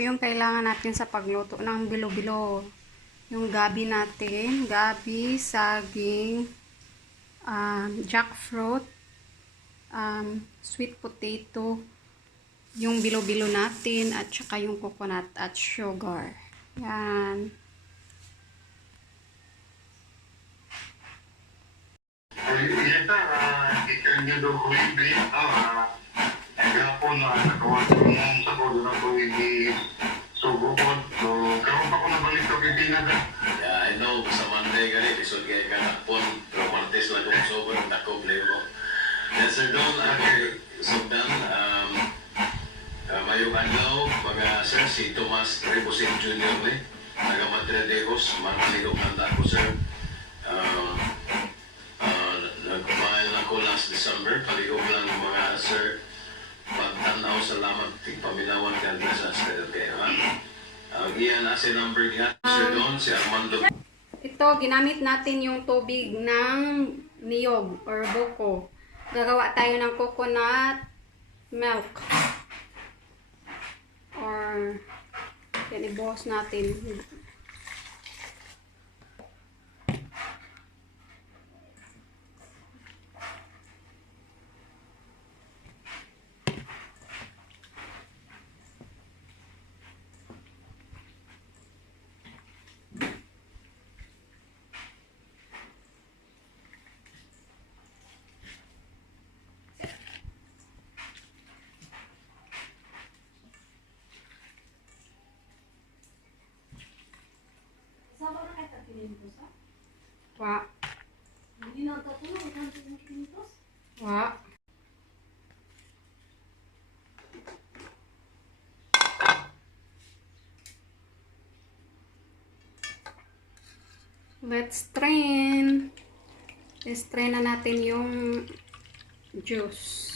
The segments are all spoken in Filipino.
yung kailangan natin sa pagluto ng bilo-bilo. Yung gabi natin, gabi, saging, jackfruit, sweet potato, yung bilo-bilo natin, at saka yung coconut at sugar. Yan. Gapon na nakawas ng sa kodo na po hindi sugukod. So, karoon pa ko nabalik sa Pilipinas. Yeah, I know. Sa Monday ganit, isod kaya ka nakpon. Pero Martes lang kung sobrang nakoble mo. Yes, Sir Don, okay. Sugdan, mayong adlaw, mga sir, si Tomas Rebosin Jr. ni, taga Madre de Dios, manalilog handa ako, sir. Nagkumain ako last December, palihog lang mga sir, pagtanaw, salamat, tigpaminawan ka na sa state kayo, ha? Iyan, nasa number niya, Sir Don, si Armando. Ito, ginamit natin yung tubig ng niyog or buko. Gagawa tayo ng coconut milk. Or, yan, ibuhos natin. Wa. Wa. Let's strain. I-strain na natin yung juice.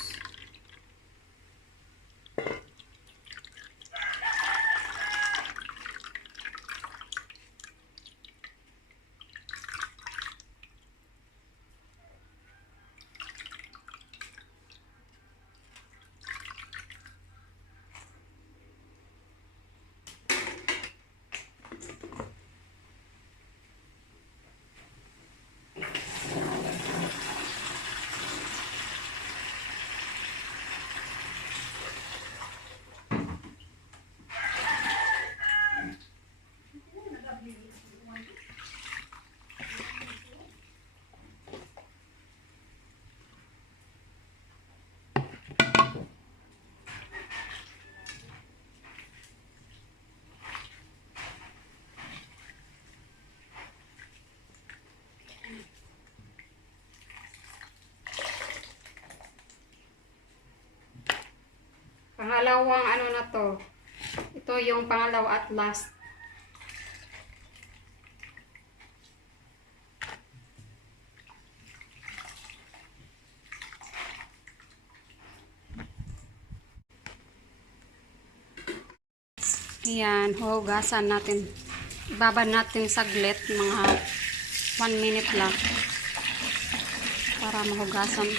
Pangalawang ano na to. Ito yung pangalawa at last. Ayan, hugasan natin. Ibaba natin saglit, mga 1 minute lang. Para mahugasan.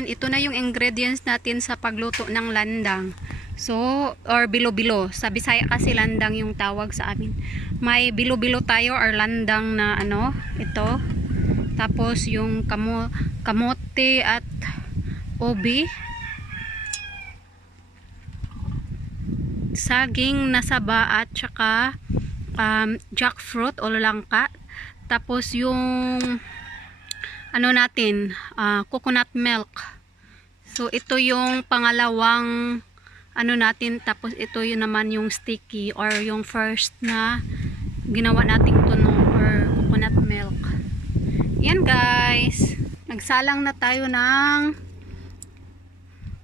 Ito na yung ingredients natin sa pagluto ng landang. So, or bilo-bilo. Sa Bisaya kasi landang yung tawag sa amin. May bilo-bilo tayo or landang na ano, ito. Tapos yung kamote at obi. Saging na saba at saka jackfruit o langka. Tapos yung ano natin, coconut milk. So ito yung pangalawang ano natin, tapos ito yun naman yung sticky or yung first na ginawa nating tuno or coconut milk. Yan guys, nagsalang na tayo ng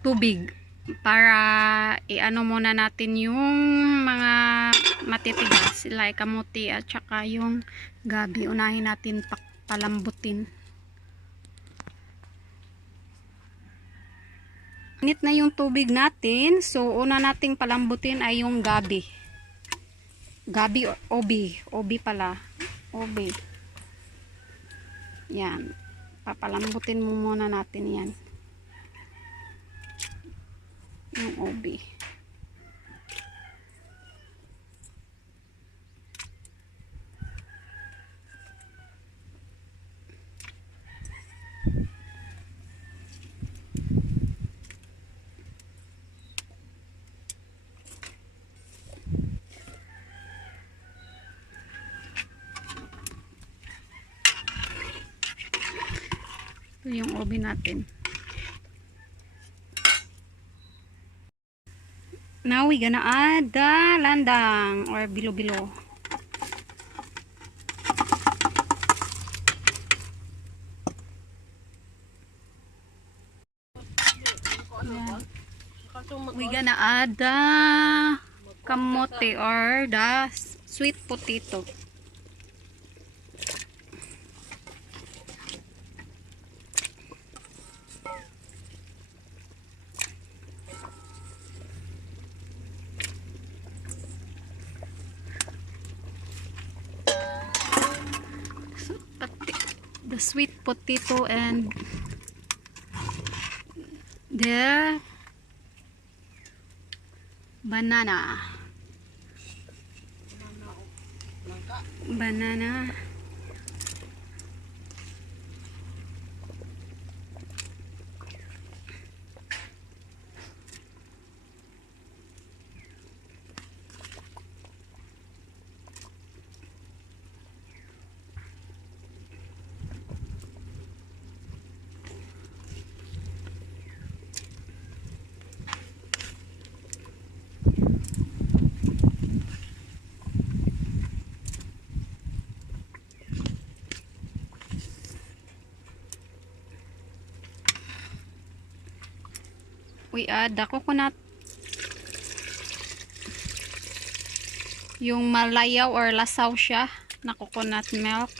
tubig para i-ano muna natin yung mga matitigas like kamuti at saka yung gabi. Unahin natin palambutin. Init na yung tubig natin, so una nating palambutin ay yung gabi. Gabi or obi. Obi pala. Obi. Yan. Papalambutin mo muna natin yan. Yung obi. Ito yung obi natin. Now we gonna add the landang or bilo-bilo. We gonna add the kamote or the sweet potato. The sweet potato and the banana. We add the coconut, yung malayaw or lasaw siya na coconut milk.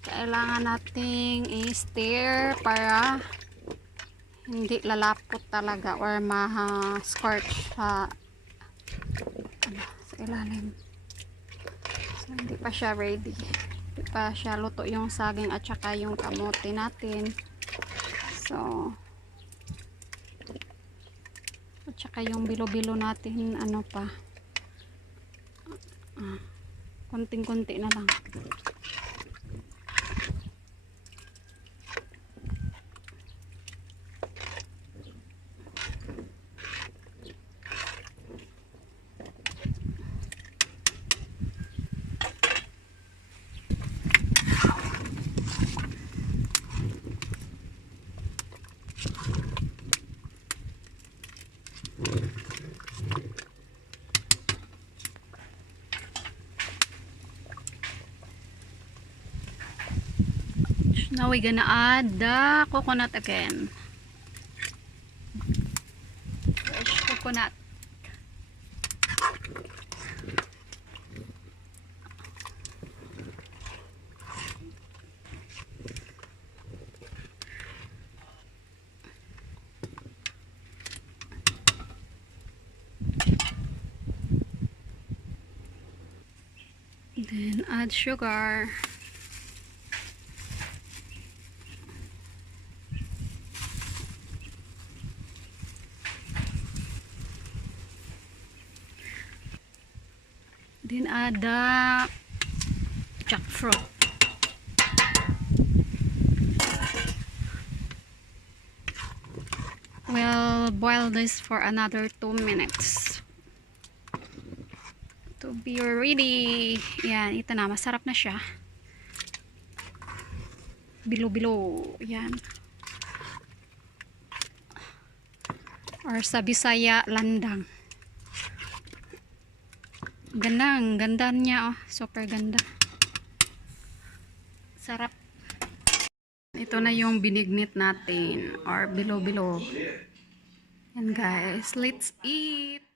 Kailangan nating i-stir para hindi lalapot talaga or ma-scorch sa ilalim. So hindi pa siya ready. Hindi pa siya luto yung saging at saka yung kamote natin. So at saka yung bilo-bilo natin ano pa, konting-konti na lang. Now we're gonna add the coconut again. Fresh coconut. Then add sugar. Then add the jackfruit. We'll boil this for another 2 minutes. to be ready. Yan, ito na, masarap na siya. Bilo-Bilo. Yan. Or sa Bisaya, Landang. Ganda, ang ganda niya, oh. Super ganda. Sarap. Ito na yung binignit natin or bilo-bilo. Yan guys, let's eat.